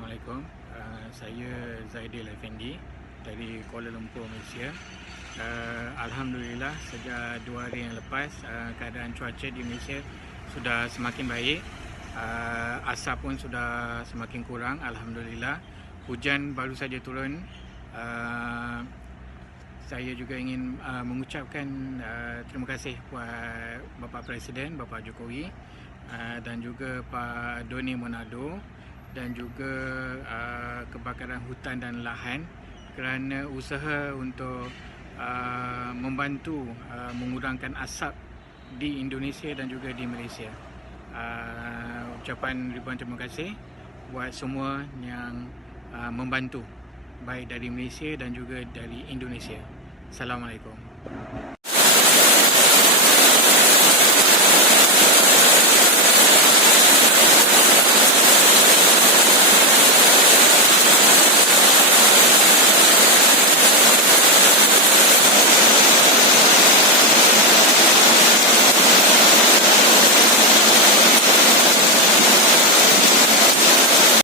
Assalamualaikum. Saya Zaidil Effendi dari Kuala Lumpur, Malaysia. Alhamdulillah, sejak 2 hari yang lepas keadaan cuaca di Malaysia sudah semakin baik. Asap pun sudah semakin kurang, Alhamdulillah. Hujan baru saja turun. Saya juga ingin mengucapkan terima kasih kepada Bapak Presiden, Bapak Jokowi, dan juga Pak Doni Monardo, dan juga kebakaran hutan dan lahan kerana usaha untuk membantu mengurangkan asap di Indonesia dan juga di Malaysia. Ucapan ribuan terima kasih buat semua yang membantu, baik dari Malaysia dan juga dari Indonesia. Assalamualaikum.